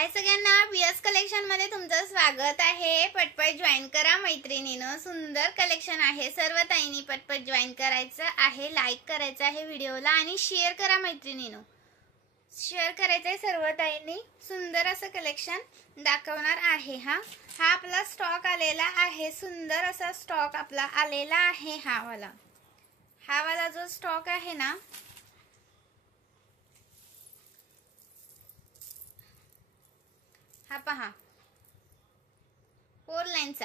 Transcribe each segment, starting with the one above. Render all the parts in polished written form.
हाय सगळ्यांना, BS collection मध्ये तुमचं स्वागत आहे। पटपट जॉईन करा मैत्रिणींनो, सुंदर कलेक्शन आहे। सर्व ताईंनी पटपट जॉईन करायचं आहे, लाईक करायचं आहे व्हिडिओला आणि शेअर करा मैत्रिणींनो, शेअर करायचं आहे सर्व ताईंनी। सुंदर असं कलेक्शन दाखवणार आहे। हा आपला स्टॉक आलेला आहे, सुंदर असा स्टॉक आपला आलेला आहे। हा वाला जो स्टॉक आहे ना, हा पहा, फोर लाईनचा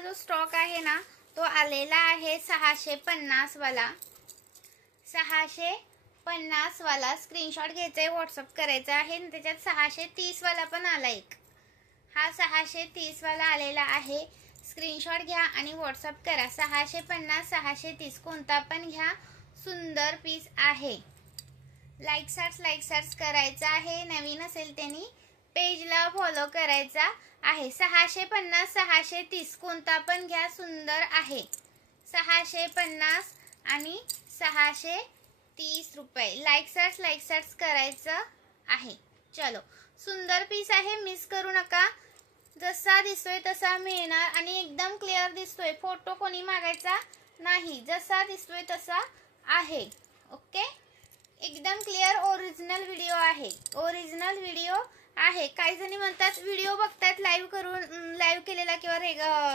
जो स्टॉक आहे ना, तो आलेला आहे 650 वाला। 650 वाला स्क्रीनशॉट घ्यायचा आहे, व्हॉट्सअप करायचा आहे। त्याच्यात 630 वाला पण आला एक। हा 630 वाला आलेला आहे, स्क्रीनशॉट घ्या आणि व्हॉट्सअप करा। 650 630 कोणता पण घ्या, सुंदर पीस आहे। लाईक सर्च करायचा आहे, नवीन असेल त्यांनी पेजला फॉलो करायचा आहे। 650 630 कोणता पण घ्या, सुंदर आहे। 650 आणि 630 रुपये। लाईक सर्च करायचं आहे। चलो, सुंदर पीस आहे, मिस करू नका। जसा दिसतोय तसा मिळणार आणि एकदम क्लिअर दिसतोय, फोटो कोणी मागायचा नाही, जसा दिसतोय तसा आहे। ओके, एकदम क्लिअर ओरिजिनल व्हिडिओ आहे। काही जणी म्हणतात व्हिडिओ बघतात, लाईव्ह केलेला किंवा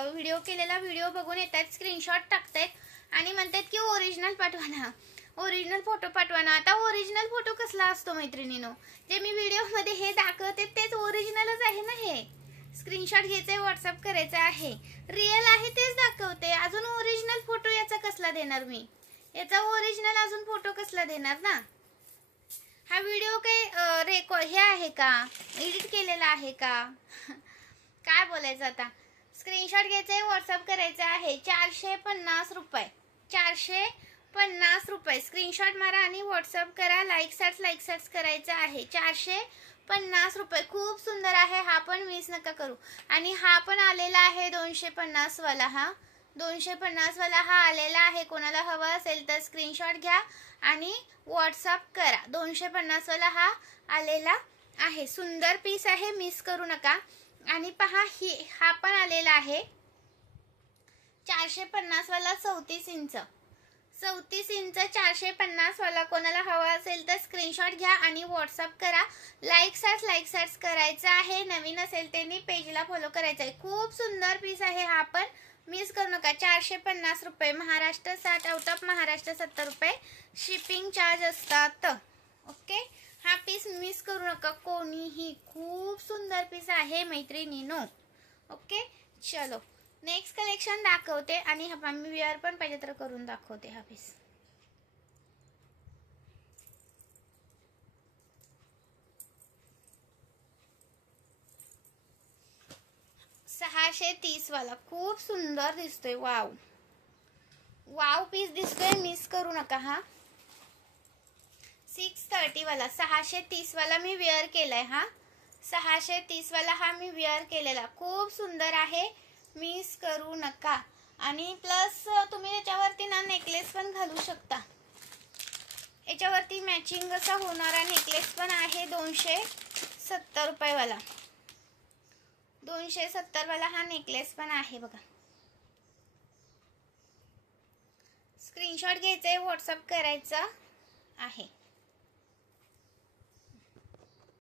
व्हिडिओ बघून येतात, स्क्रीनशॉट टाकतात आणि म्हणतात की ओरिजिनल पाठवा ना, ओरिजिनल फोटो पाठवा ना। आता ओरिजिनल फोटो कसला असतो मैत्रिणींनो, जे मी व्हिडिओ मध्ये हे दाखवते तेच ओरिजिनलच आहे ना। हे स्क्रीनशॉट घ्यायचे, व्हॉट्सअप करायचं आहे, रिअल आहे तेच दाखवते। अजून ओरिजिनल फोटो याचा कसला देणार मी, याचा ओरिजिनल अजून फोटो कसला देणार ना। हा व्हिडिओ काही हे आहे का, एडिट केलेला आहे का काय बोलायचं आता। स्क्रीनशॉट घ्यायचे, व्हॉट्सअप करायचं आहे। 450 रुपये, 450 रुपये। स्क्रीनशॉट मारा आणि व्हॉट्सअप करा। लाईक सर्च करायचं आहे। 450 रुपये, खूप सुंदर आहे। हा पण मिस नका करू। आणि हा पण आलेला आहे 250 वाला। हा 250 वाला हा आलेला आहे। कोणाला हवा असेल तर स्क्रीनशॉट घ्या आणि व्हॉट्सअप करा। 250 वाला हा आलेला आहे, सुंदर पीस आहे, मिस करू नका। आणि पहा, हा पण आलेला आहे 450 वाला 34 इंच 450 वाला। कोणाला हवा असेल तर स्क्रीनशॉट घ्या आणि व्हॉट्सअप करा। लाईक सर्च करायचं आहे, नवीन असेल त्यांनी पेजला फॉलो करायचं आहे। खूप सुंदर पीस आहे, हा पण मिस करू नका। 450 रुपये, महाराष्ट्र 60, आउट ऑफ महाराष्ट्र 70 रुपये शिपिंग चार्ज असतात। ओके, हा पीस मिस करू नका कोणीही, खूप सुंदर पीस आहे मैत्रिणींनो। ओके, चलो नेक्स्ट कलेक्शन दाखवते आणि हा मी वेअर पण पाहिजे तर करून दाखवते। हा पीस 630 वाला, खूप सुंदर दिसतोय। वाव पीस दिसतोय, मिस करू नका। हा 630 वाला, 630 वाला मी वेअर केलाय। हा 630 वाला हा मी वेअर केलेला, खूप सुंदर आहे, मिस करू नका। आणि प्लस तुम्ही याच्यावरती ना नेकलेस पण घालू शकता। याच्यावरती मॅचिंग असा होणारा नेकलेस पण आहे 270 रुपये वाला। 270 वाला हा नेकलेस पण आहे बघा। स्क्रीनशॉट घ्यायचा आहे, व्हॉट्सअप करायचा आहे।